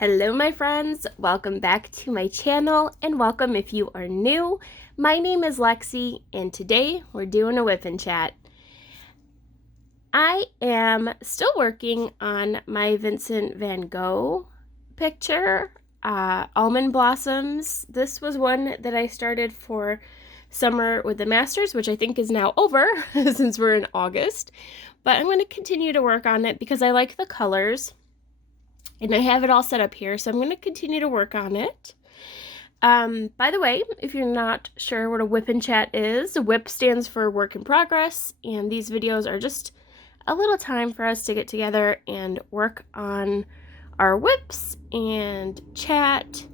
Hello my friends, welcome back to my channel and welcome if you are new. My name is Lexi and today we're doing a WIP and Chat. I am still working on my Vincent van Gogh picture, Almond Blossoms. This was one that I started for summer with the masters, which I think is now over since we're in August, but I'm going to continue to work on it because I like the colors. And I have it all set up here, so I'm going to continue to work on it. By the way, if you're not sure what a WIP and Chat is, WIP stands for work in progress, and these videos are just a little time for us to get together and work on our WIPs and chat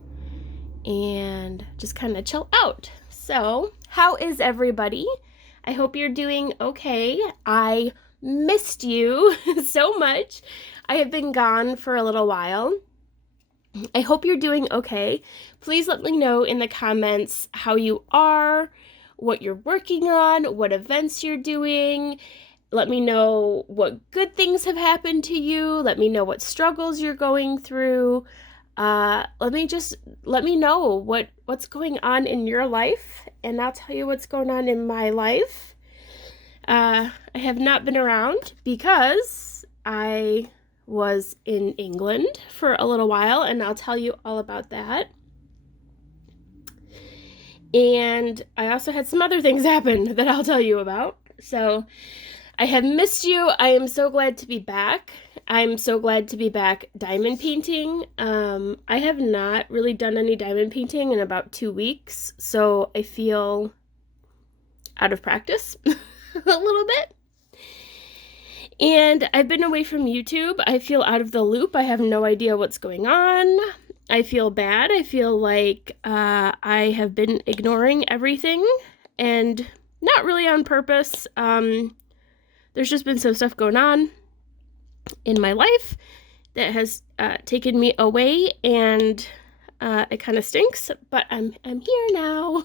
and just kind of chill out. So, how is everybody? I hope you're doing okay. I missed you so much. I have been gone for a little while. I hope you're doing okay. Please let me know in the comments how you are, what you're working on, what events you're doing. Let me know what good things have happened to you. Let me know what struggles you're going through. Let me know what's going on in your life, and I'll tell you what's going on in my life. I have not been around because I was in England for a little while, and I'll tell you all about that. And I also had some other things happen that I'll tell you about. So I have missed you. I am so glad to be back. I'm so glad to be back diamond painting. I have not really done any diamond painting in about 2 weeks, so I feel out of practice a little bit. And I've been away from YouTube. I feel out of the loop. I have no idea what's going on. I feel bad. I feel like I have been ignoring everything, and not really on purpose. There's just been some stuff going on in my life that has taken me away, and it kind of stinks, but I'm here now.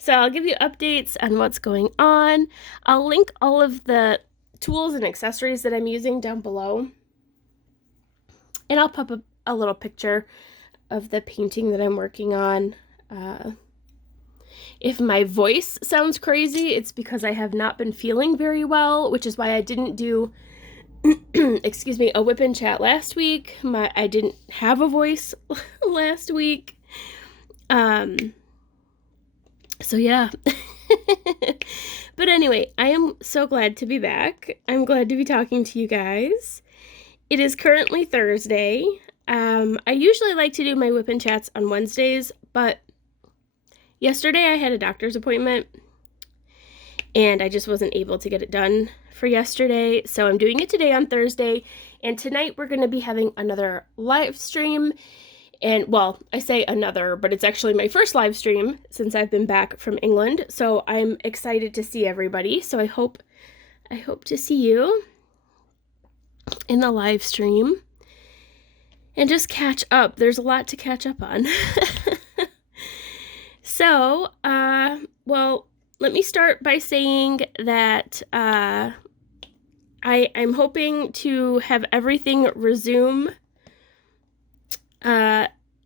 So I'll give you updates on what's going on. I'll link all of the tools and accessories that I'm using down below, and I'll pop a little picture of the painting that I'm working on. If my voice sounds crazy, it's because I have not been feeling very well, which is why I didn't do excuse me, a WIP and Chat last week. I didn't have a voice last week. So yeah. But anyway, I am so glad to be back. I'm glad to be talking to you guys. It is currently Thursday. I usually like to do my WIP and Chats on Wednesdays, but yesterday I had a doctor's appointment and I just wasn't able to get it done for yesterday. So I'm doing it today on Thursday, and tonight we're going to be having another live stream. And well, I say another, but it's actually my first live stream since I've been back from England. So I'm excited to see everybody. So I hope to see you in the live stream and just catch up. There's a lot to catch up on. So, well, let me start by saying that I'm hoping to have everything resume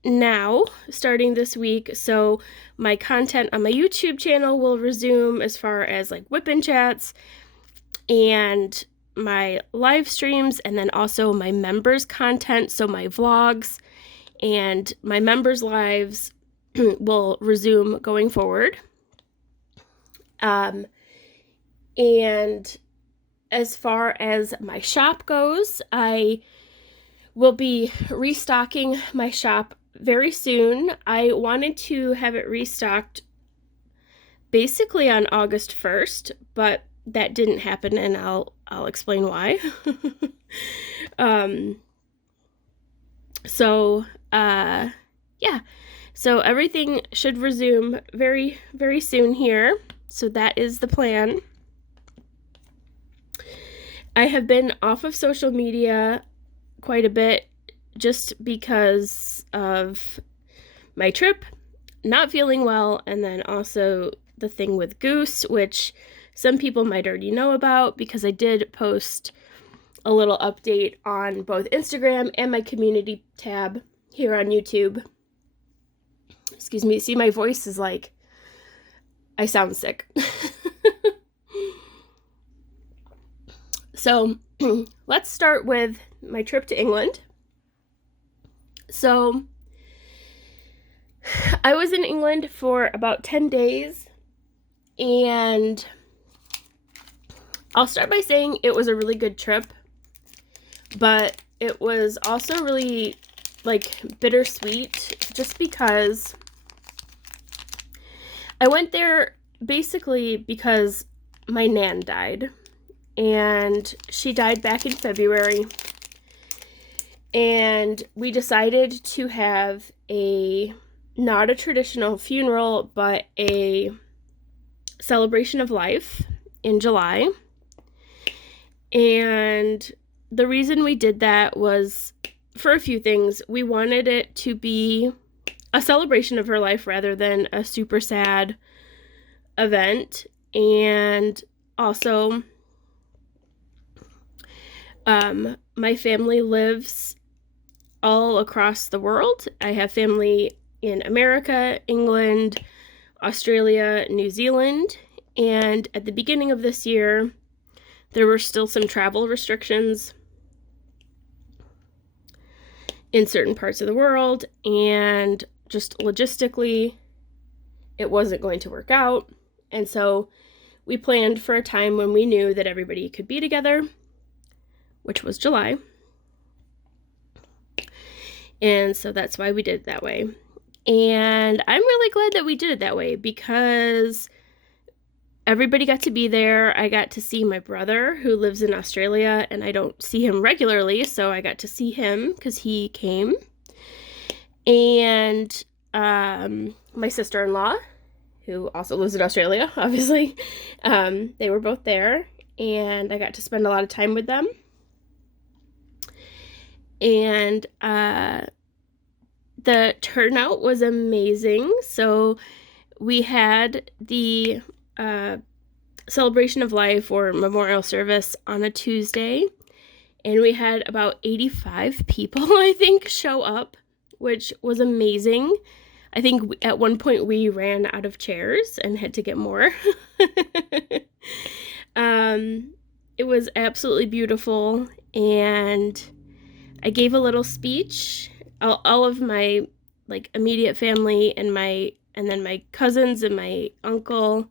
now, starting this week. So my content on my YouTube channel will resume as far as like WIP and Chats and my live streams, and then also my members content, so my vlogs and my members lives will resume going forward. And as far as my shop goes, I will be restocking my shop very soon. I wanted to have it restocked basically on August 1st, but that didn't happen, and I'll explain why. Yeah. So everything should resume very, very soon here. So that is the plan. I have been off of social media quite a bit just because of my trip, not feeling well, and then also the thing with Goose, which some people might already know about because I did post a little update on both Instagram and my community tab here on YouTube. Excuse me. See, my voice is like, I sound sick. So let's start with my trip to England. So I was in England for about 10 days, and I'll start by saying it was a really good trip, but it was also really like bittersweet just because I went there basically because my nan died, and she died back in February, and we decided to have not a traditional funeral, but a celebration of life in July. And the reason we did that was for a few things. We wanted it to be a celebration of her life rather than a super sad event. And also, my family lives all across the world. I have family in America, England, Australia, New Zealand, and at the beginning of this year, there were still some travel restrictions in certain parts of the world, and just logistically, it wasn't going to work out. And so we planned for a time when we knew that everybody could be together, which was July. And so that's why we did it that way. And I'm really glad that we did it that way because everybody got to be there. I got to see my brother who lives in Australia, and I don't see him regularly, so I got to see him because he came. And my sister-in-law, who also lives in Australia, obviously, they were both there, and I got to spend a lot of time with them. And the turnout was amazing. So we had the celebration of life or memorial service on a Tuesday, and we had about 85 people, I think, show up, which was amazing. I think at one point we ran out of chairs and had to get more. It was absolutely beautiful, and I gave a little speech. All of my like immediate family and then my cousins and my uncle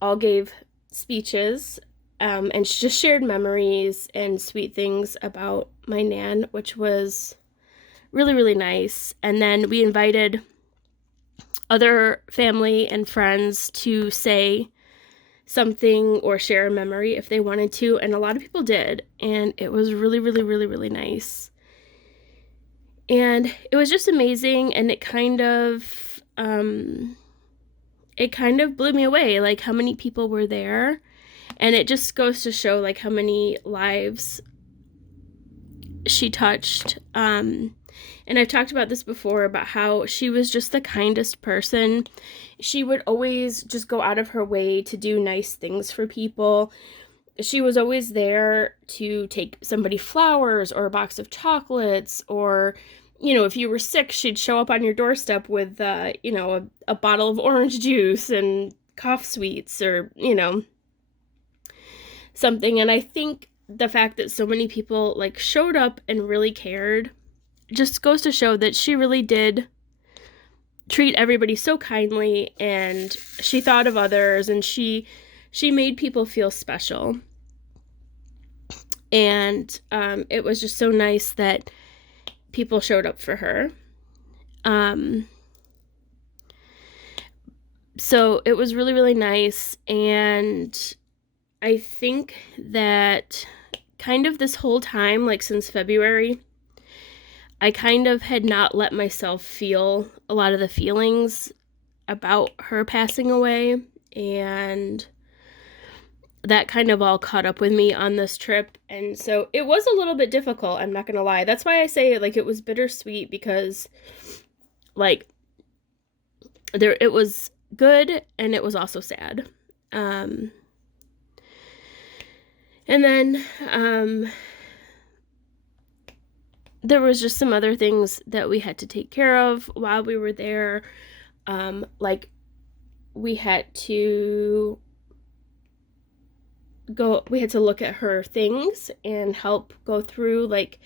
all gave speeches and just shared memories and sweet things about my nan, which was really, really nice. And then we invited other family and friends to say something or share a memory if they wanted to, and a lot of people did, and it was really, really, really, really nice. And it was just amazing, and it kind of blew me away, like how many people were there, and it just goes to show like how many lives she touched. And I've talked about this before, about how she was just the kindest person. She would always just go out of her way to do nice things for people. She was always there to take somebody flowers or a box of chocolates, or, you know, if you were sick, she'd show up on your doorstep with, you know, a bottle of orange juice and cough sweets, or, you know, something. And I think the fact that so many people like showed up and really cared just goes to show that she really did treat everybody so kindly, and she thought of others, and she made people feel special. And it was just so nice that people showed up for her. So it was really, really nice. And I think that kind of this whole time, like since February, I kind of had not let myself feel a lot of the feelings about her passing away, and that kind of all caught up with me on this trip. And so it was a little bit difficult, I'm not gonna lie. That's why I say like it was bittersweet, because like it was good and it was also sad. And then there was just some other things that we had to take care of while we were there. Like we had to look at her things and help go through, like,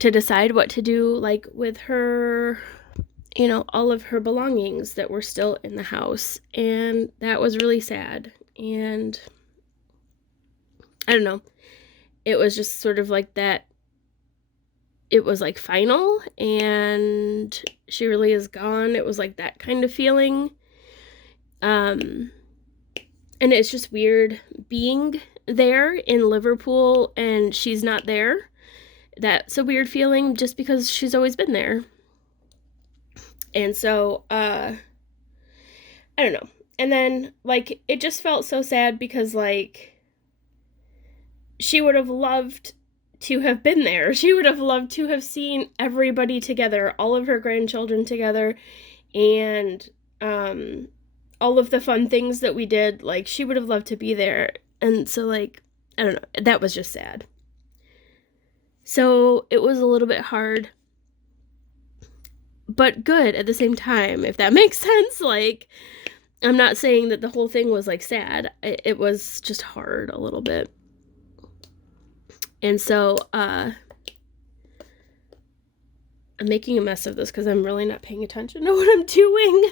to decide what to do, like, with her, all of her belongings that were still in the house. And that was really sad. And I don't know. It was just sort of like that. It was like final and she really is gone. It was like that kind of feeling. And it's just weird being there in Liverpool and she's not there. That's a weird feeling just because she's always been there. And so, I don't know. And then, like, it just felt so sad because, like, she would have loved to have been there. She would have loved to have seen everybody together, all of her grandchildren together, and all of the fun things that we did. Like, she would have loved to be there. And so, like, I don't know, that was just sad. So it was a little bit hard, but good at the same time, if that makes sense. Like, I'm not saying that the whole thing was, like, sad. It was just hard a little bit. And so, I'm making a mess of this because I'm really not paying attention to what I'm doing.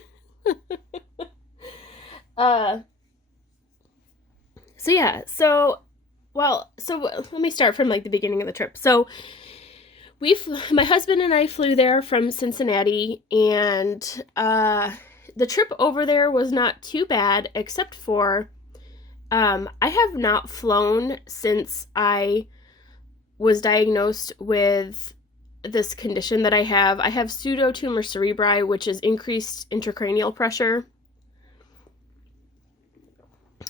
So yeah, so let me start from, like, the beginning of the trip. So my husband and I flew there from Cincinnati, and the trip over there was not too bad, except for I have not flown since I was diagnosed with this condition that I have. I have pseudotumor cerebri, which is increased intracranial pressure.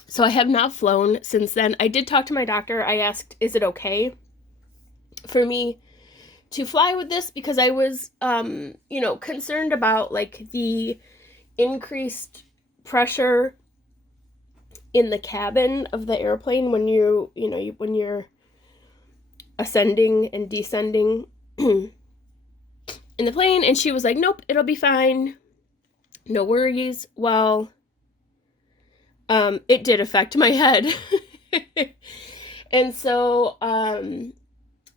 So I have not flown since then. I did talk to my doctor. I asked, is it okay for me to fly with this? Because I was, concerned about, like, the increased pressure in the cabin of the airplane when when you're ascending and descending in the plane. And she was like, nope, it'll be fine. No worries. Well, it did affect my head. And so,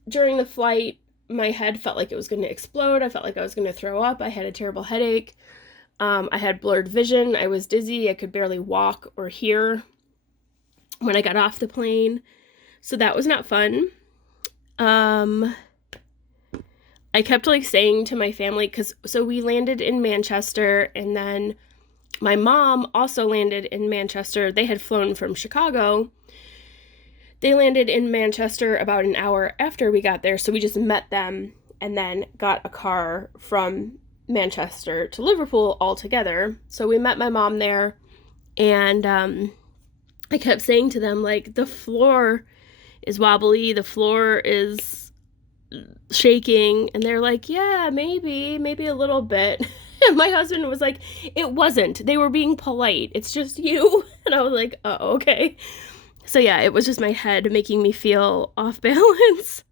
during the flight, my head felt like it was going to explode. I felt like I was going to throw up. I had a terrible headache. I had blurred vision. I was dizzy. I could barely walk or hear when I got off the plane. So that was not fun. I kept, like, saying to my family, so we landed in Manchester, and then my mom also landed in Manchester. They had flown from Chicago. They landed in Manchester about an hour after we got there, so we just met them and then got a car from Manchester to Liverpool all together. So we met my mom there, and I kept saying to them, like, the floor is wobbly, the floor is shaking, and they're like, yeah, maybe a little bit. And my husband was like, it wasn't. They were being polite. It's just you. And I was like, oh, okay. So yeah, it was just my head making me feel off balance.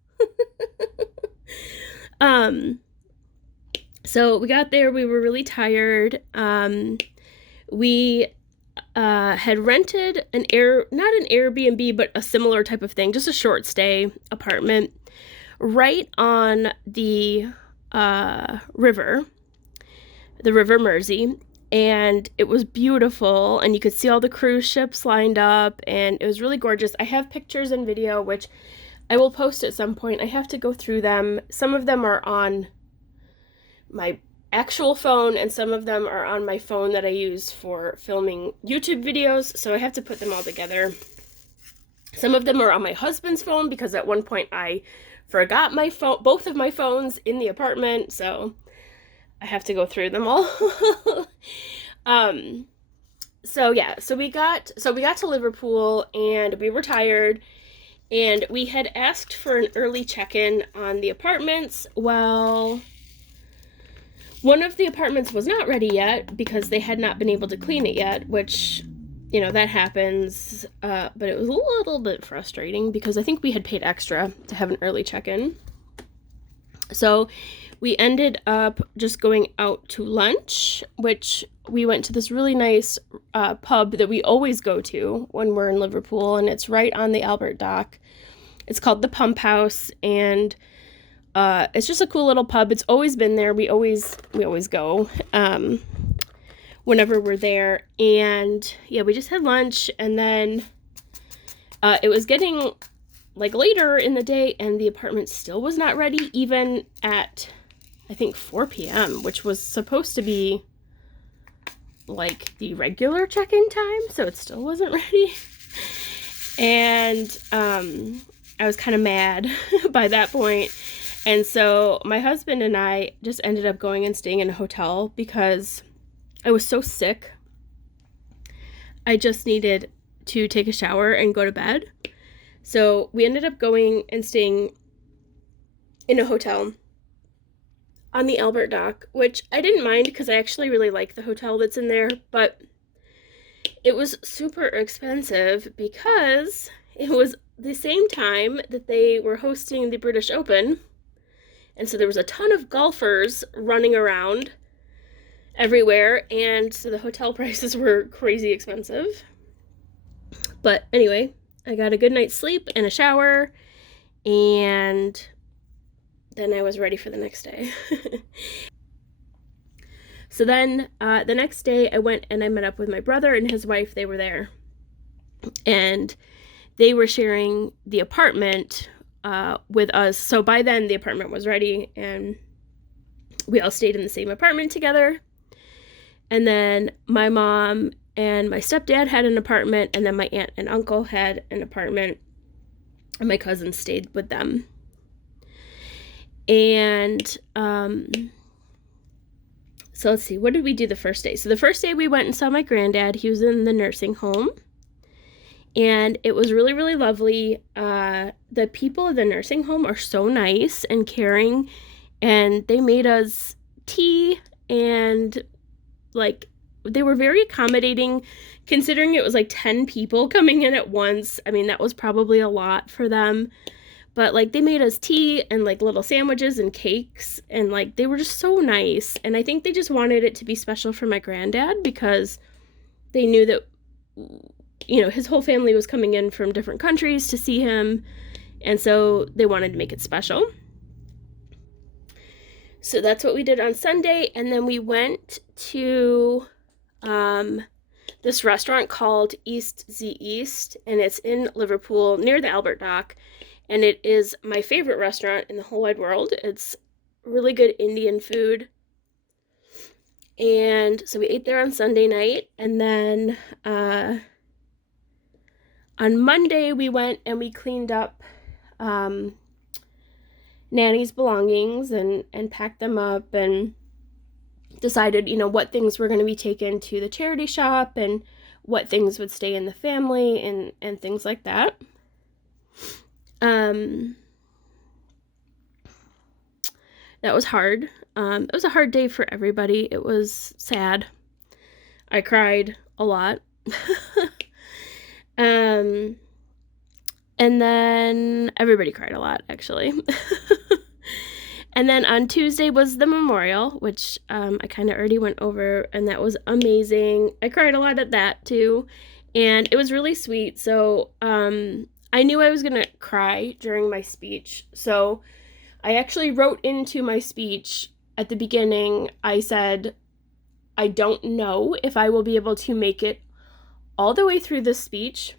So we got there. We were really tired. We had rented not an Airbnb, but a similar type of thing, just a short stay apartment right on the river Mersey, and it was beautiful, and you could see all the cruise ships lined up, and it was really gorgeous. I have pictures and video, which I will post at some point. I have to go through them. Some of them are on my actual phone, and some of them are on my phone that I use for filming YouTube videos, so I have to put them all together. Some of them are on my husband's phone, because at one point I forgot my phone, both of my phones in the apartment, so I have to go through them all. So we got to Liverpool, and we were tired, and we had asked for an early check-in on the apartments. Well, one of the apartments was not ready yet because they had not been able to clean it yet, which you know, that happens, but it was a little bit frustrating because I think we had paid extra to have an early check-in. So we ended up just going out to lunch, which we went to this really nice pub that we always go to when we're in Liverpool, and it's right on the Albert Dock. It's called the Pump House, and it's just a cool little pub. It's always been there. We always go whenever we're there. And yeah, we just had lunch, and then it was getting like later in the day, and the apartment still was not ready, even at I think 4 p.m., which was supposed to be like the regular check-in time, so it still wasn't ready. And I was kind of mad by that point. And so my husband and I just ended up going and staying in a hotel because I was so sick. I just needed to take a shower and go to bed. So we ended up going and staying in a hotel on the Albert Dock, which I didn't mind because I actually really like the hotel that's in there, but it was super expensive because it was the same time that they were hosting the British Open. And so there was a ton of golfers running around everywhere, and so the hotel prices were crazy expensive. But anyway, I got a good night's sleep and a shower, and then I was ready for the next day. So then the next day I went and I met up with my brother and his wife. They were there, and they were sharing the apartment with us. So by then the apartment was ready, and we all stayed in the same apartment together. And then my mom and my stepdad had an apartment, and then my aunt and uncle had an apartment, and my cousin stayed with them. And so let's see, what did we do the first day? So the first day we went and saw my granddad. He was in the nursing home, and it was really, really lovely. The people of the nursing home are so nice and caring, and they made us tea, and like they were very accommodating considering it was like 10 people coming in at once. I mean, that was probably a lot for them, but like they made us tea and like little sandwiches and cakes, and like they were just so nice. And I think they just wanted it to be special for my granddad because they knew that, you know, his whole family was coming in from different countries to see him, and so they wanted to make it special. So that's what we did on Sunday, and then we went to this restaurant called East Z East, and it's in Liverpool near the Albert Dock, and it is my favorite restaurant in the whole wide world. It's really good Indian food. And so we ate there on Sunday night, and then on Monday we went and we cleaned up Nanny's belongings and packed them up and decided, you know, what things were going to be taken to the charity shop and what things would stay in the family and things like that. That was hard. It was a hard day for everybody. It was sad. I cried a lot. And then everybody cried a lot, actually. And then on Tuesday was the memorial, which I kind of already went over, and that was amazing. I cried a lot at that, too, and it was really sweet. So I knew I was going to cry during my speech, so I actually wrote into my speech at the beginning, I said, I don't know if I will be able to make it all the way through this speech.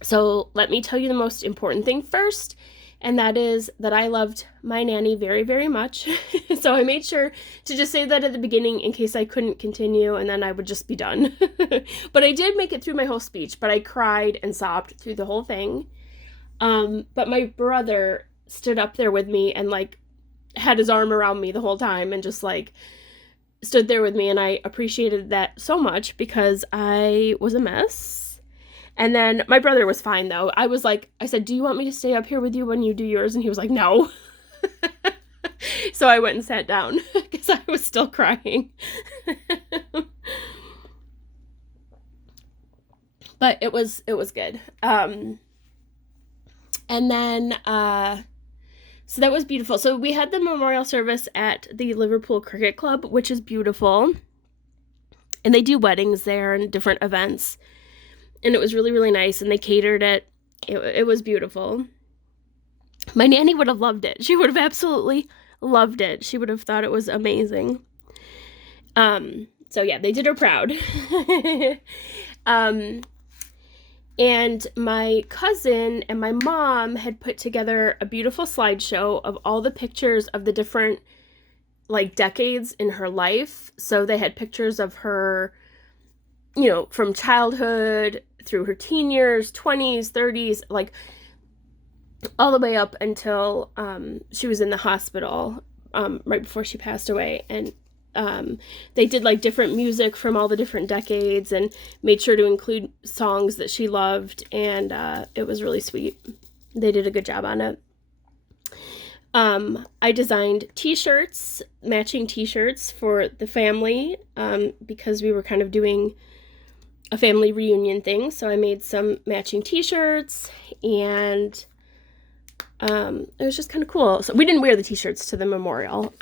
So let me tell you the most important thing first, and that is that I loved my nanny very, very much. So I made sure to just say that at the beginning in case I couldn't continue, and then I would just be done. But I did make it through my whole speech, but I cried and sobbed through the whole thing. But my brother stood up there with me and like had his arm around me the whole time and just like stood there with me, and I appreciated that so much because I was a mess. And then my brother was fine, though. I said, do you want me to stay up here with you when you do yours? And he was like, no. So I went and sat down because I was still crying. but it was good. And then so that was beautiful. So we had the memorial service at the Liverpool Cricket Club, which is beautiful, and they do weddings there and different events, and it was really, really nice, and they catered it. It was beautiful. My nanny would have loved it. She would have absolutely loved it. She would have thought it was amazing. So yeah, they did her proud. And my cousin and my mom had put together a beautiful slideshow of all the pictures of the different, like, decades in her life. So they had pictures of her, you know, from childhood through her teen years, 20s, 30s, like, all the way up until she was in the hospital right before she passed away. And they did, like, different music from all the different decades and made sure to include songs that she loved, and it was really sweet. They did a good job on it. I designed t-shirts, matching t-shirts for the family, because we were kind of doing a family reunion thing, so I made some matching t-shirts, and it was just kind of cool. So we didn't wear the t-shirts to the memorial.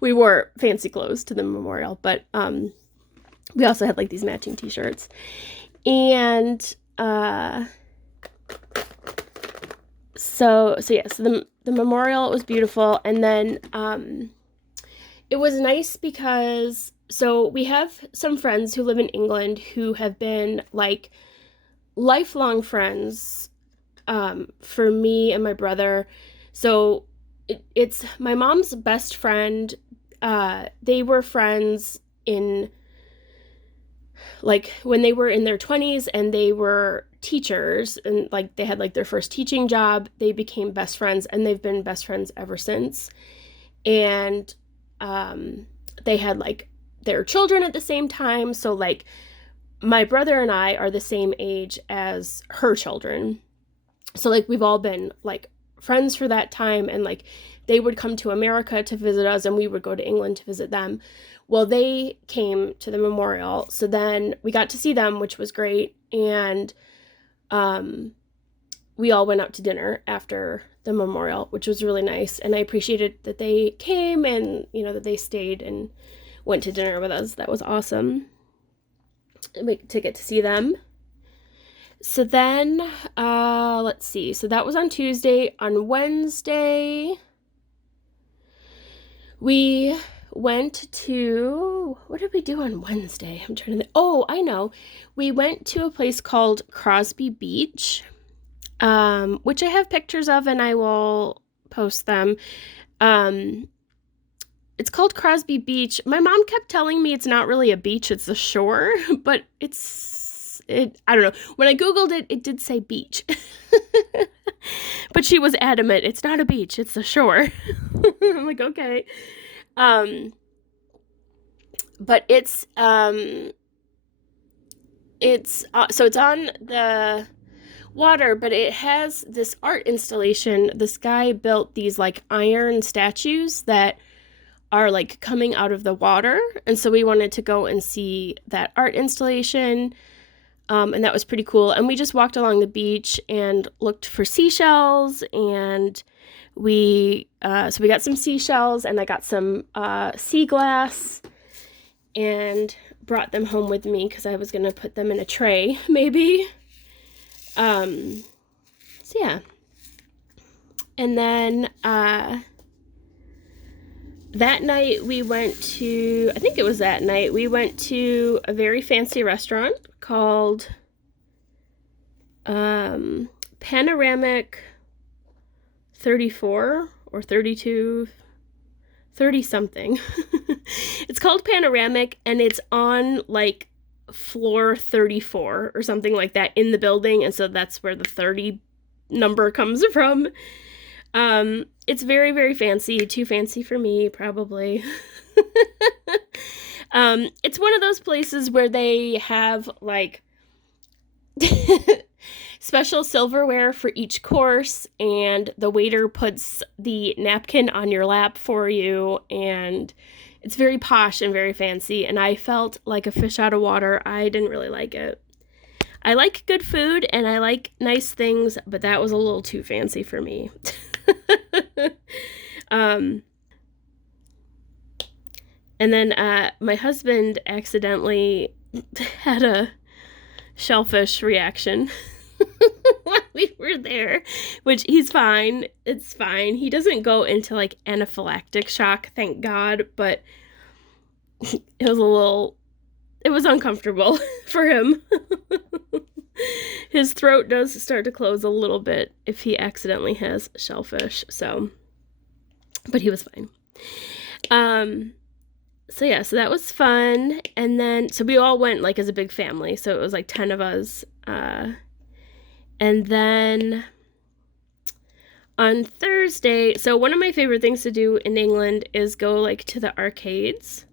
We wore fancy clothes to the memorial, but we also had, like, these matching t-shirts. And so the memorial was beautiful. And then it was nice because, so we have some friends who live in England who have been, like, lifelong friends for me and my brother. So it's my mom's best friend. They were friends in, like, when they were in their 20s, and they were teachers, and, like, they had, like, their first teaching job. They became best friends, and they've been best friends ever since. And they had, like, their children at the same time. So, like, my brother and I are the same age as her children. So, like, we've all been, like, friends for that time, and, like, they would come to America to visit us, and we would go to England to visit them. Well, they came to the memorial, so then we got to see them, which was great, and we all went out to dinner after the memorial, which was really nice, and I appreciated that they came and, you know, that they stayed and went to dinner with us. That was awesome to get to see them. So then, let's see. So that was on Tuesday. On Wednesday, we went to, what did we do on Wednesday? I'm trying to think. Oh, I know. We went to a place called Crosby Beach, which I have pictures of, and I will post them. It's called Crosby Beach. My mom kept telling me it's not really a beach, it's a shore, but I don't know. When I Googled it, it did say beach. But she was adamant, it's not a beach, it's a shore. I'm like, okay. But it's so it's on the water, but it has this art installation. This guy built these, like, iron statues that are, like, coming out of the water. And so we wanted to go and see that art installation. And that was pretty cool. And we just walked along the beach and looked for seashells, and so we got some seashells, and I got some sea glass and brought them home with me because I was going to put them in a tray, maybe. So yeah. And then that night we went to, I think it was that night, we went to a very fancy restaurant called Panoramic 34 or 32, 30 something. It's called Panoramic, and it's on, like, floor 34 or something like that in the building, and so that's where the 30 number comes from. It's very, very fancy. Too fancy for me, probably. It's one of those places where they have, like, special silverware for each course, and the waiter puts the napkin on your lap for you, and it's very posh and very fancy, and I felt like a fish out of water. I didn't really like it. I like good food and I like nice things, but that was a little too fancy for me. um, and then my husband accidentally had a shellfish reaction while we were there, which he's fine. It's fine. He doesn't go into like anaphylactic shock, thank God, but it was uncomfortable for him. His throat does start to close a little bit if he accidentally has shellfish, so, but he was fine. So yeah, so that was fun. And then, so we all went like as a big family. So it was like 10 of us. And then on Thursday, so one of my favorite things to do in England is go like to the arcades.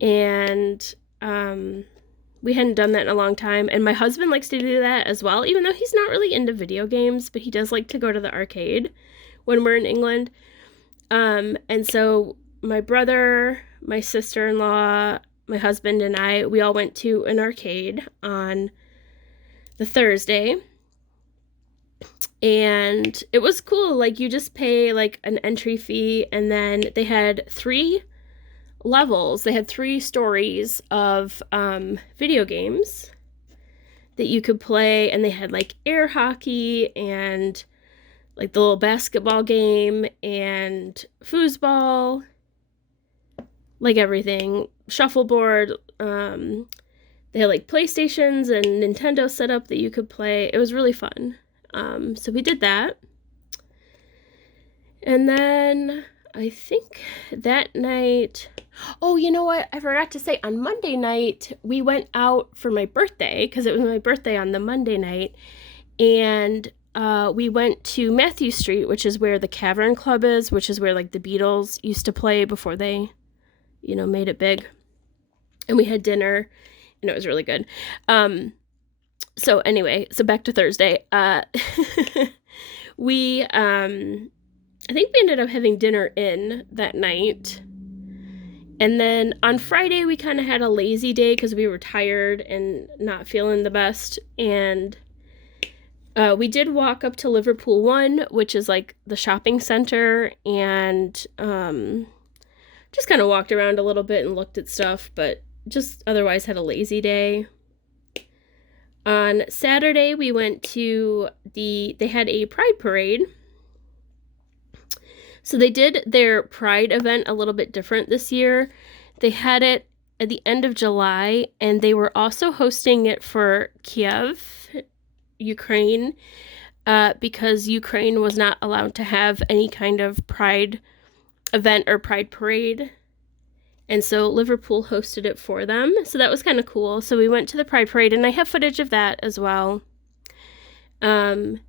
And we hadn't done that in a long time. And my husband likes to do that as well, even though he's not really into video games, but he does like to go to the arcade when we're in England. And so my brother, my sister-in-law, my husband, and I, we all went to an arcade on the Thursday. And it was cool. Like, you just pay like an entry fee, and then they had 3 levels. They had 3 stories of video games that you could play, and they had like air hockey and like the little basketball game and foosball, like everything, shuffleboard. They had like PlayStations and Nintendo set up that you could play. It was really fun. So we did that. And then I think that night, oh, you know what? I forgot to say, on Monday night, we went out for my birthday, because it was my birthday on the Monday night. And we went to Matthew Street, which is where the Cavern Club is, which is where like the Beatles used to play before they, you know, made it big. And we had dinner, and it was really good. So anyway, so back to Thursday. We, I think we ended up having dinner in that night. And then on Friday, we kind of had a lazy day because we were tired and not feeling the best. And we did walk up to Liverpool 1, which is like the shopping center, and just kind of walked around a little bit and looked at stuff, but just otherwise had a lazy day. On Saturday, we went to they had a Pride Parade. So they did their Pride event a little bit different this year. They had it at the end of July, and they were also hosting it for Kiev, Ukraine, because Ukraine was not allowed to have any kind of Pride event or Pride Parade. And so Liverpool hosted it for them. So that was kind of cool. So we went to the Pride Parade, and I have footage of that as well. And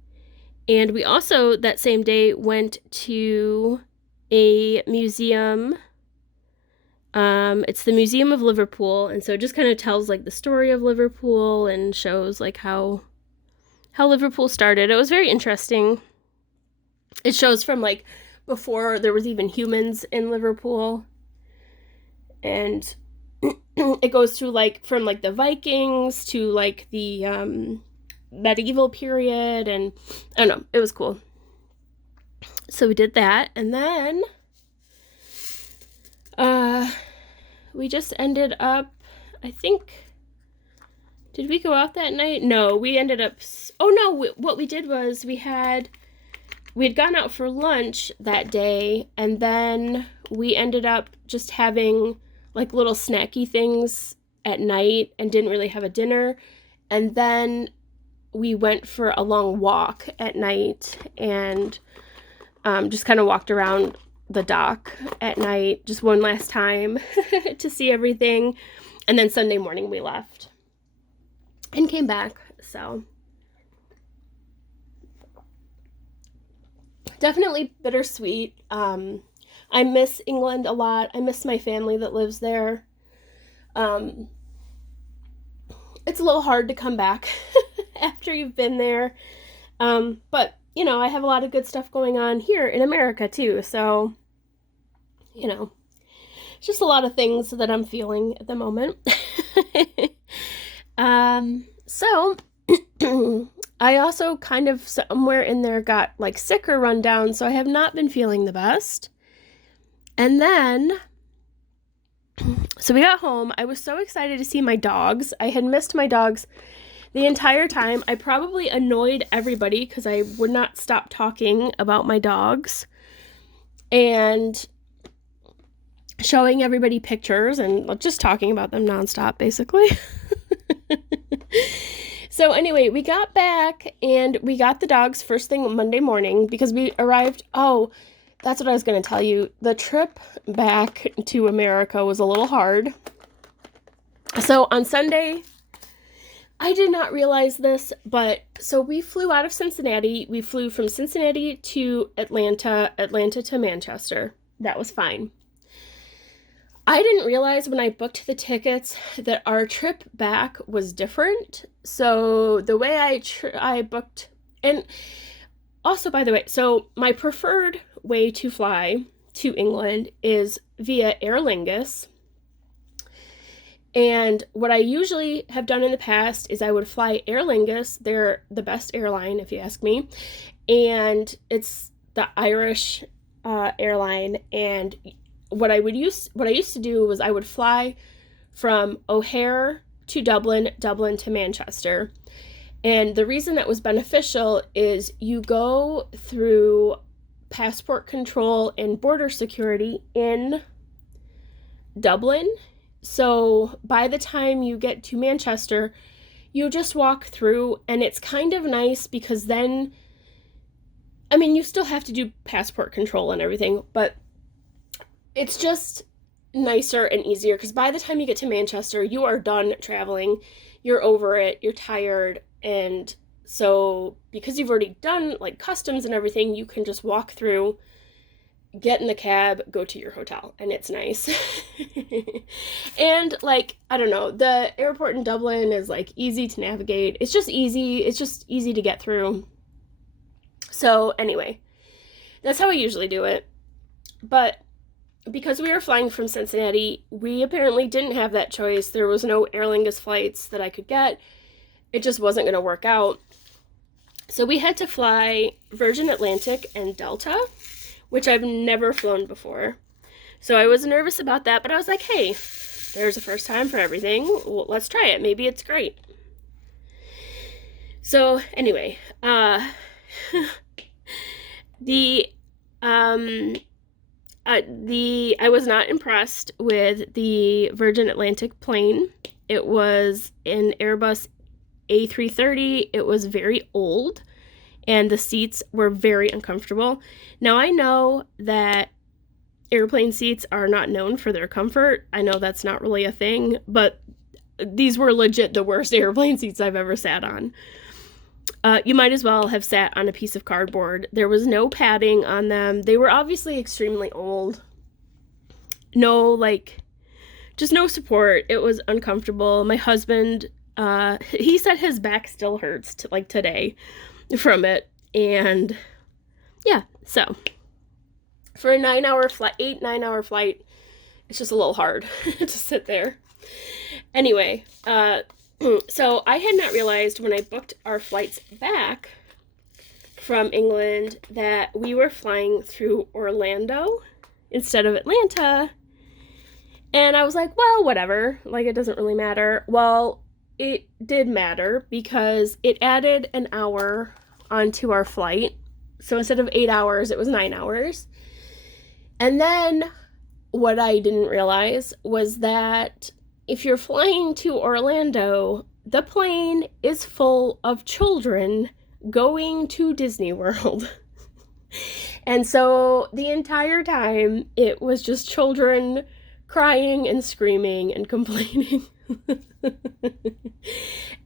we also, that same day, went to a museum. It's the Museum of Liverpool. And so it just kind of tells like the story of Liverpool and shows like how Liverpool started. It was very interesting. It shows from like before there was even humans in Liverpool. And it goes through like from like the Vikings to like the medieval period, and I don't know, it was cool. So we did that, and then we just ended up, I think, did we go out that night? No, we ended up, what we did was we had gone out for lunch that day, and then we ended up just having like little snacky things at night and didn't really have a dinner. And then we went for a long walk at night and just kind of walked around the dock at night just one last time to see everything. And then Sunday morning we left and came back. So definitely bittersweet. I miss England a lot. I miss my family that lives there. It's a little hard to come back after you've been there. But, you know, I have a lot of good stuff going on here in America too. So, you know, it's just a lot of things that I'm feeling at the moment. So I also kind of somewhere in there got like sick or run down, so I have not been feeling the best. And then, so we got home. I was so excited to see my dogs. I had missed my dogs the entire time. I probably annoyed everybody because I would not stop talking about my dogs and showing everybody pictures and just talking about them nonstop, basically. So anyway, we got back and we got the dogs first thing Monday morning because we arrived. Oh, that's what I was going to tell you. The trip back to America was a little hard. So on Sunday, I did not realize this, but so we flew out of Cincinnati. We flew from Cincinnati to Atlanta, Atlanta to Manchester. That was fine. I didn't realize when I booked the tickets that our trip back was different. So the way I booked, and also, by the way, so my preferred way to fly to England is via Aer Lingus. And what I usually have done in the past is I would fly Aer Lingus. They're the best airline, if you ask me. And it's the Irish airline. And what I used to do was I would fly from O'Hare to Dublin, Dublin to Manchester. And the reason that was beneficial is you go through passport control and border security in Dublin. So by the time you get to Manchester, you just walk through, and it's kind of nice because then, I mean, you still have to do passport control and everything, but it's just nicer and easier because by the time you get to Manchester, you are done traveling, you're over it, you're tired, and so because you've already done like customs and everything, you can just walk through, get in the cab, go to your hotel, and it's nice. And like, I don't know, the airport in Dublin is like easy to navigate. It's just easy to get through. So anyway, that's how I usually do it. But because we were flying from Cincinnati, we apparently didn't have that choice. There was no Aer Lingus flights that I could get. It just wasn't going to work out. So we had to fly Virgin Atlantic and Delta, which I've never flown before. So I was nervous about that, but I was like, hey, there's a first time for everything. Well, let's try it. Maybe it's great. So anyway, I was not impressed with the Virgin Atlantic plane. It was an Airbus A330. It was very old, and the seats were very uncomfortable. Now, I know that airplane seats are not known for their comfort. I know that's not really a thing, but these were legit the worst airplane seats I've ever sat on. You might as well have sat on a piece of cardboard. There was no padding on them. They were obviously extremely old. Just no support. It was uncomfortable. My husband, he said his back still hurts today from it. And yeah, so for a 9-hour flight, 8-9-hour flight, it's just a little hard to sit there. Anyway, so I had not realized when I booked our flights back from England that we were flying through Orlando instead of Atlanta. And I was like, well, whatever. Like, it doesn't really matter. Well, it did matter because it added an hour onto our flight. So instead of 8 hours, it was 9 hours. And then what I didn't realize was that if you're flying to Orlando, the plane is full of children going to Disney World. And so the entire time, it was just children crying and screaming and complaining.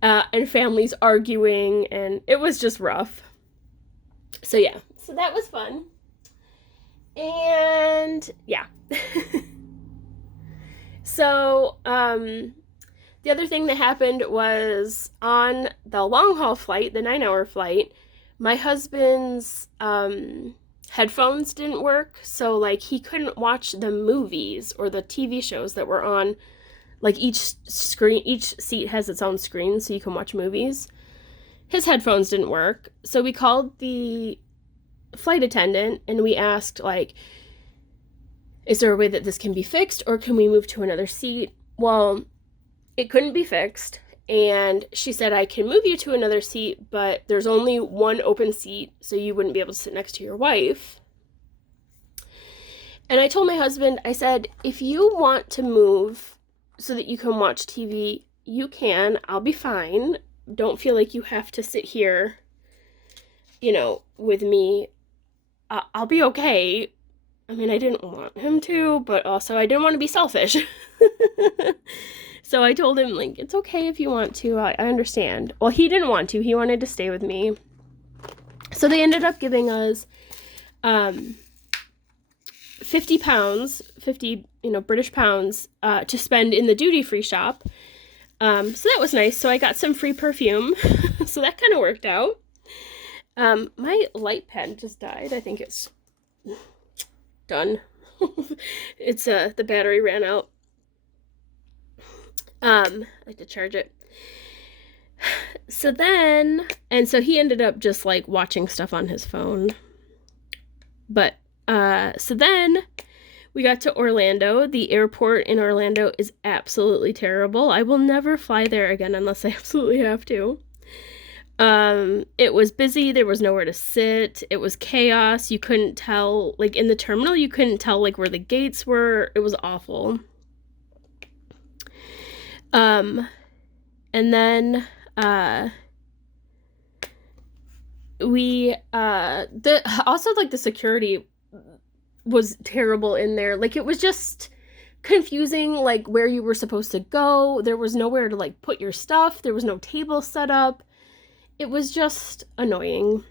And families arguing, and it was just rough. So yeah, so that was fun. And yeah. So, the other thing that happened was on the long haul flight, the 9-hour flight, my husband's headphones didn't work. So like he couldn't watch the movies or the TV shows that were on like each seat has its own screen so you can watch movies. His headphones didn't work, so we called the flight attendant and we asked, like, is there a way that this can be fixed, or can we move to another seat? Well, it couldn't be fixed, and she said, I can move you to another seat, but there's only one open seat, so you wouldn't be able to sit next to your wife. And I told my husband, I said, if you want to move so that you can watch TV, you can. I'll be fine. Don't feel like you have to sit here, you know, with me. I'll be okay. I mean, I didn't want him to, but also I didn't want to be selfish. So I told him, like, it's okay if you want to. I understand. Well, he didn't want to. He wanted to stay with me. So they ended up giving us 50 pounds, 50, British pounds, to spend in the duty-free shop. So that was nice. So I got some free perfume. So that kind of worked out. My light pen just died. I think it's done. It's, the battery ran out. I like to charge it. So he ended up just like watching stuff on his phone. But, so then we got to Orlando. The airport in Orlando is absolutely terrible. I will never fly there again unless I absolutely have to. It was busy. There was nowhere to sit. It was chaos. You couldn't tell, like in the terminal, you couldn't tell like where the gates were. It was awful. And then, the security was terrible in there. Like, it was just confusing, like, where you were supposed to go. There was nowhere to, like, put your stuff. There was no table set up. It was just annoying.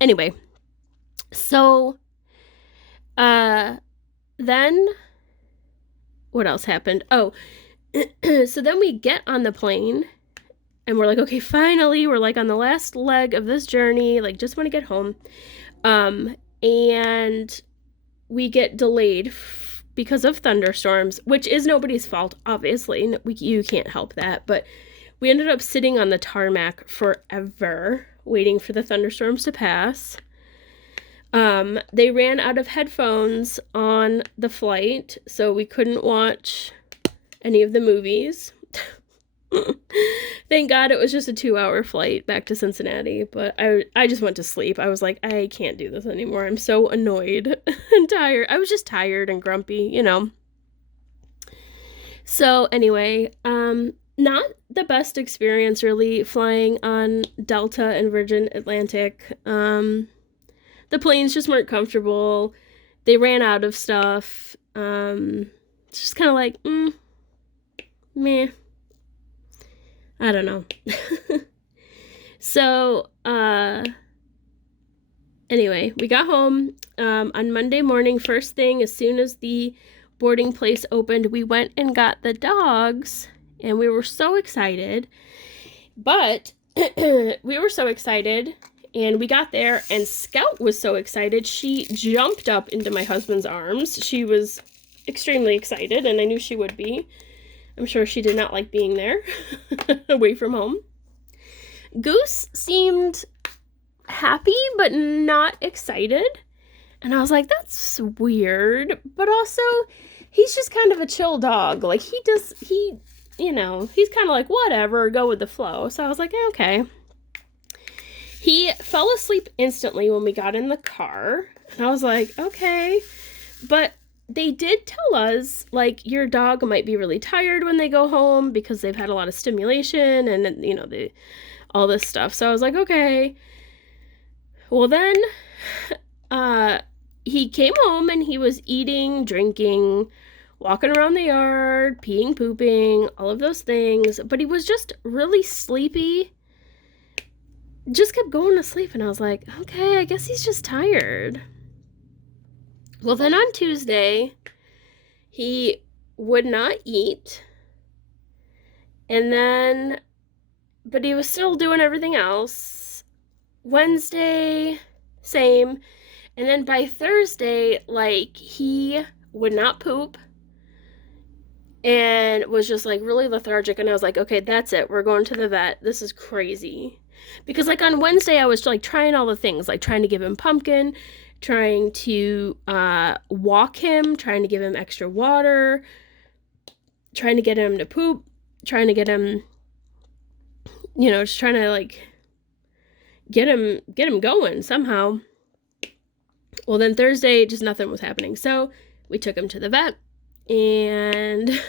Anyway, so, then, what else happened? Oh, so then we get on the plane, and we're like, okay, finally, we're, like, on the last leg of this journey, like, just want to get home, and we get delayed because of thunderstorms, which is nobody's fault, obviously, you can't help that, but we ended up sitting on the tarmac forever, waiting for the thunderstorms to pass. They ran out of headphones on the flight, so we couldn't watch any of the movies. Thank God it was just a 2-hour flight back to Cincinnati, but I just went to sleep. I was like, I can't do this anymore. I'm so annoyed and tired. I was just tired and grumpy, So anyway, not the best experience really flying on Delta and Virgin Atlantic. The planes just weren't comfortable. They ran out of stuff. It's just kind of like, meh. I don't know. So, anyway, we got home, on Monday morning, first thing, as soon as the boarding place opened, we went and got the dogs, and we were so excited, but we were so excited, and we got there, and Scout was so excited, she jumped up into my husband's arms. She was extremely excited, and I knew she would be. I'm sure she did not like being there, away from home. Goose seemed happy, but not excited. And I was like, that's weird. But also, he's just kind of a chill dog. Like, he's kind of like, whatever, go with the flow. So I was like, okay. He fell asleep instantly when we got in the car. And I was like, okay. But they did tell us, like, your dog might be really tired when they go home because they've had a lot of stimulation and, all this stuff. So I was like, okay. Well, then, he came home and he was eating, drinking, walking around the yard, peeing, pooping, all of those things. But he was just really sleepy. Just kept going to sleep. And I was like, okay, I guess he's just tired. Well, then on Tuesday, he would not eat, but he was still doing everything else. Wednesday, same, and then by Thursday, like, he would not poop, and was just like really lethargic. And I was like, okay, that's it. We're going to the vet. This is crazy. Because like on Wednesday, I was like trying all the things, like trying to give him pumpkin, trying to walk him, trying to give him extra water, trying to get him to poop, trying to get him, you know, just trying to like get him going somehow. Well, then Thursday, just nothing was happening. So we took him to the vet, and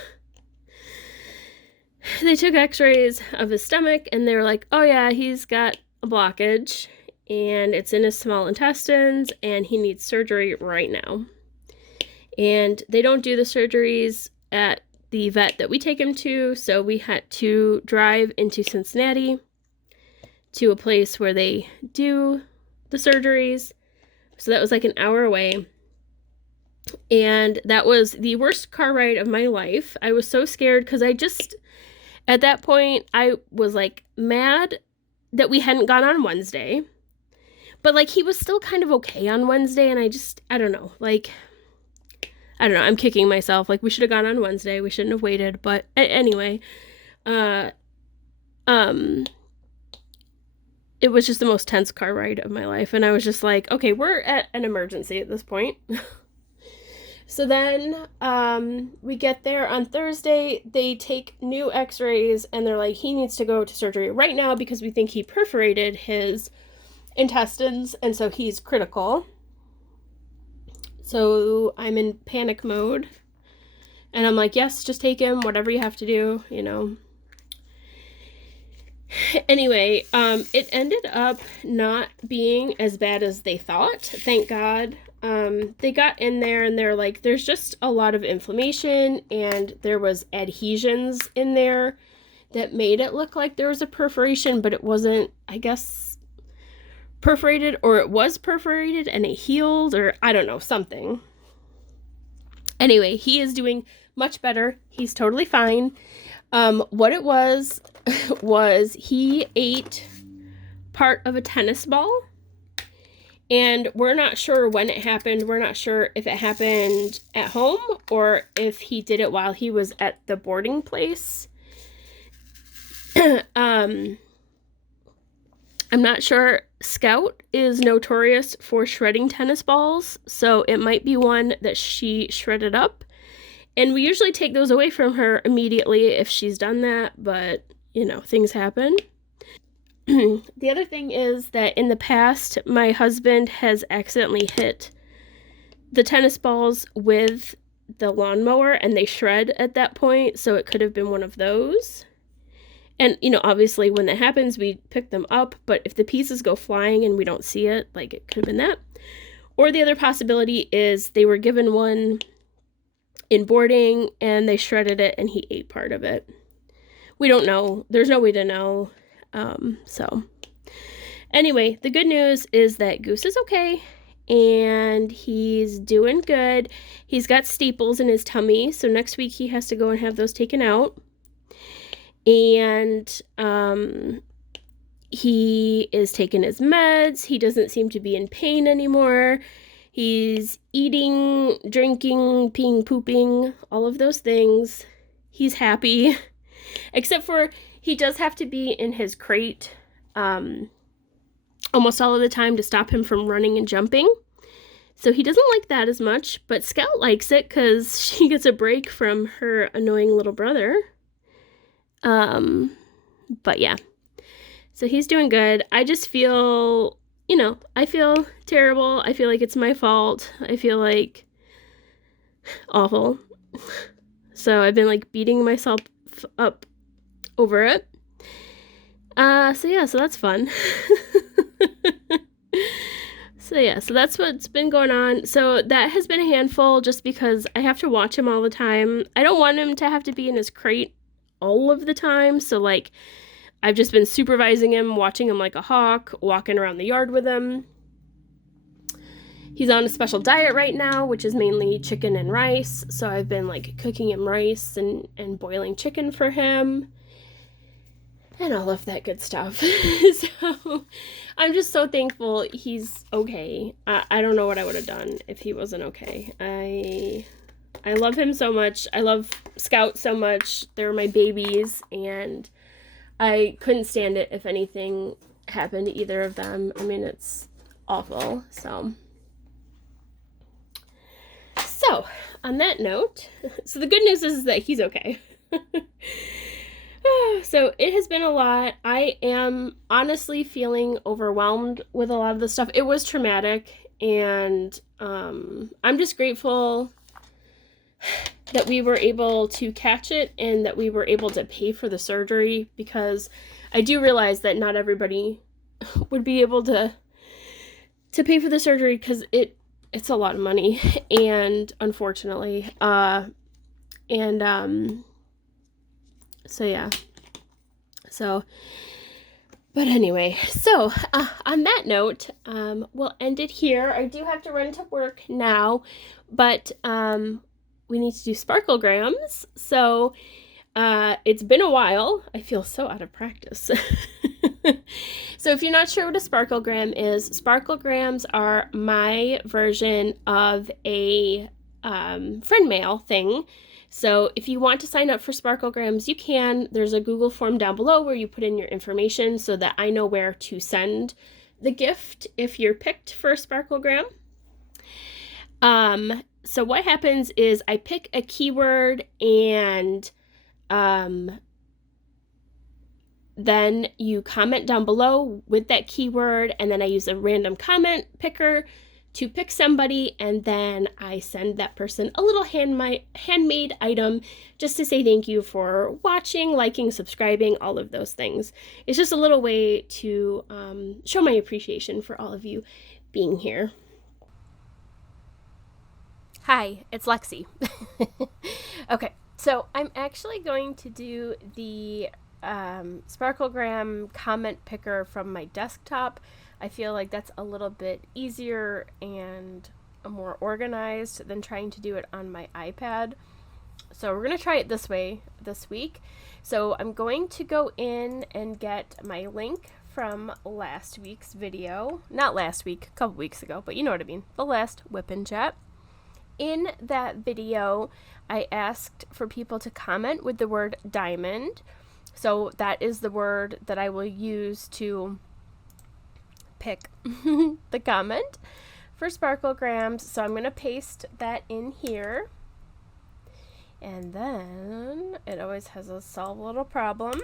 they took x-rays of his stomach, and they were like, oh yeah, he's got a blockage, and it's in his small intestines, and he needs surgery right now. And they don't do the surgeries at the vet that we take him to, so we had to drive into Cincinnati to a place where they do the surgeries. So that was like an hour away. And that was the worst car ride of my life. I was so scared because at that point, I was like mad that we hadn't gone on Wednesday. But like he was still kind of okay on Wednesday, and I don't know. Like, I don't know. I'm kicking myself. Like, we should have gone on Wednesday. We shouldn't have waited. But anyway, it was just the most tense car ride of my life. And I was just like, okay, we're at an emergency at this point. So then we get there on Thursday. They take new x-rays, and they're like, he needs to go to surgery right now because we think he perforated his intestines, and so he's critical. So I'm in panic mode, and I'm like, yes, just take him, whatever you have to do, you know. Anyway, it ended up not being as bad as they thought, thank God. They got in there, and they're like, there's just a lot of inflammation, and there was adhesions in there that made it look like there was a perforation, but it wasn't, I guess, perforated, or it was perforated and it healed, or I don't know, something. Anyway, he is doing much better. He's totally fine. What it was he ate part of a tennis ball, and we're not sure when it happened. We're not sure if it happened at home or if he did it while he was at the boarding place. I'm not sure. Scout is notorious for shredding tennis balls, so it might be one that she shredded up. And we usually take those away from her immediately if she's done that, but, you know, things happen. The other thing is that in the past, my husband has accidentally hit the tennis balls with the lawnmower, and they shred at that point, so it could have been one of those. And, you know, obviously when that happens, we pick them up, but if the pieces go flying and we don't see it, like, it could have been that. Or the other possibility is they were given one in boarding, and they shredded it, and he ate part of it. We don't know. There's no way to know. So anyway, the good news is that Goose is okay, and he's doing good. He's got staples in his tummy, so next week he has to go and have those taken out. And he is taking his meds. He doesn't seem to be in pain anymore. He's eating, drinking, peeing, pooping, all of those things. He's happy, except for he does have to be in his crate almost all of the time to stop him from running and jumping. So he doesn't like that as much, but Scout likes it because she gets a break from her annoying little brother. But yeah, so he's doing good. I just feel, you know, I feel terrible. I feel like it's my fault. I feel like awful. So I've been like beating myself up over it. So yeah, so that's fun. So that's what's been going on. So that has been a handful just because I have to watch him all the time. I don't want him to have to be in his crate all of the time. So like I've just been supervising him, watching him like a hawk, walking around the yard with him. He's on a special diet right now, which is mainly chicken and rice. So I've been like cooking him rice and boiling chicken for him and all of that good stuff. So I'm just so thankful he's okay. I don't know what I would have done if he wasn't okay. I love him so much. I love Scout so much. They're my babies, and I couldn't stand it if anything happened to either of them. I mean, it's awful. So on that note, so the good news is that he's okay. So it has been a lot. I am honestly feeling overwhelmed with a lot of the stuff. It was traumatic, and I'm just grateful that we were able to catch it and that we were able to pay for the surgery, because I do realize that not everybody would be able to pay for the surgery, because it's a lot of money, and unfortunately, so yeah. So, but anyway, so on that note, we'll end it here. I do have to run to work now, but we need to do sparklegrams. So it's been a while. I feel so out of practice. So if you're not sure what a sparklegram is, sparklegrams are my version of a friend mail thing. So if you want to sign up for sparklegrams, you can. There's a Google form down below where you put in your information so that I know where to send the gift if you're picked for a sparklegram. So what happens is I pick a keyword, and then you comment down below with that keyword, and then I use a random comment picker to pick somebody, and then I send that person a little handmade item just to say thank you for watching, liking, subscribing, all of those things. It's just a little way to show my appreciation for all of you being here. Hi, it's Lexi. Okay, so I'm actually going to do the sparklegram comment picker from my desktop. I feel like that's a little bit easier and more organized than trying to do it on my iPad. So we're going to try it this way this week. So I'm going to go in and get my link from last week's video. Not last week, a couple weeks ago, but you know what I mean. The last WIP and Chat. In that video, I asked for people to comment with the word diamond. So that is the word that I will use to pick the comment for sparklegrams. So I'm going to paste that in here, and then it always has a solve little problem.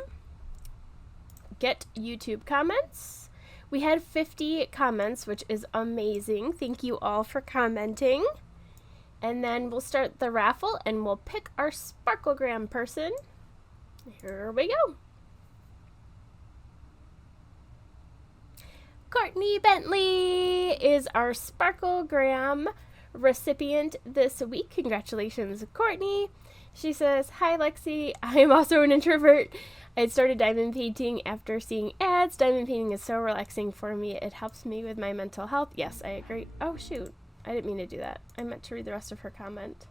Get YouTube comments. We had 50 comments, which is amazing. Thank you all for commenting. And then we'll start the raffle, and we'll pick our sparklegram person. Here we go. Courtney Bentley is our sparklegram recipient this week. Congratulations, Courtney. She says, "Hi, Lexi. I am also an introvert. I had started diamond painting after seeing ads. Diamond painting is so relaxing for me. It helps me with my mental health." Yes, I agree. Oh, shoot. I didn't mean to do that. I meant to read the rest of her comment.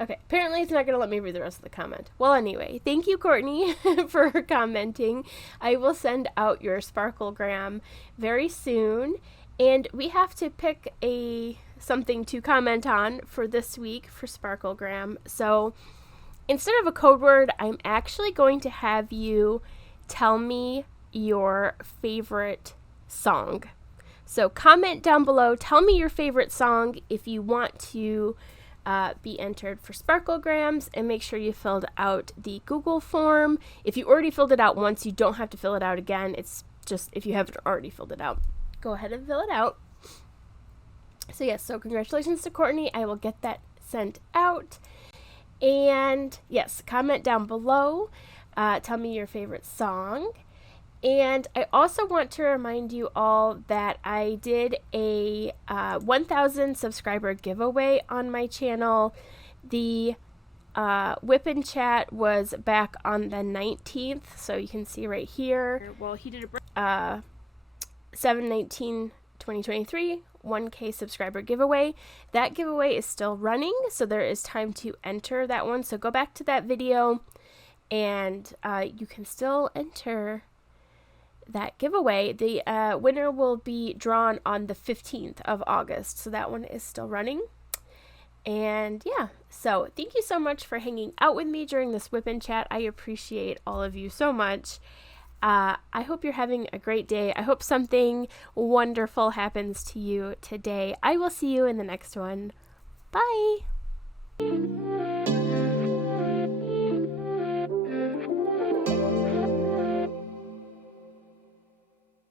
Okay, apparently it's not going to let me read the rest of the comment. Well, anyway, thank you, Courtney, for commenting. I will send out your sparklegram very soon. And we have to pick something to comment on for this week for sparklegram. So instead of a code word, I'm actually going to have you tell me your favorite song. So comment down below, tell me your favorite song if you want to be entered for sparklegrams, and make sure you filled out the Google form. If you already filled it out once, you don't have to fill it out again. It's just if you haven't already filled it out, go ahead and fill it out. So yes, so congratulations to Courtney. I will get that sent out. And yes, comment down below. Tell me your favorite song. And I also want to remind you all that I did a 1,000 subscriber giveaway on my channel. The WIP and Chat was back on the 19th, so you can see right here. Well, he did a 7/19/2023 1K subscriber giveaway. That giveaway is still running, so there is time to enter that one. So go back to that video, and you can still enter that giveaway. The winner will be drawn on the 15th of August, so that one is still running. And yeah, so thank you so much for hanging out with me during this WIP and Chat. I appreciate all of you so much. I hope you're having a great day. I hope something wonderful happens to you today. I will see you in the next one. Bye.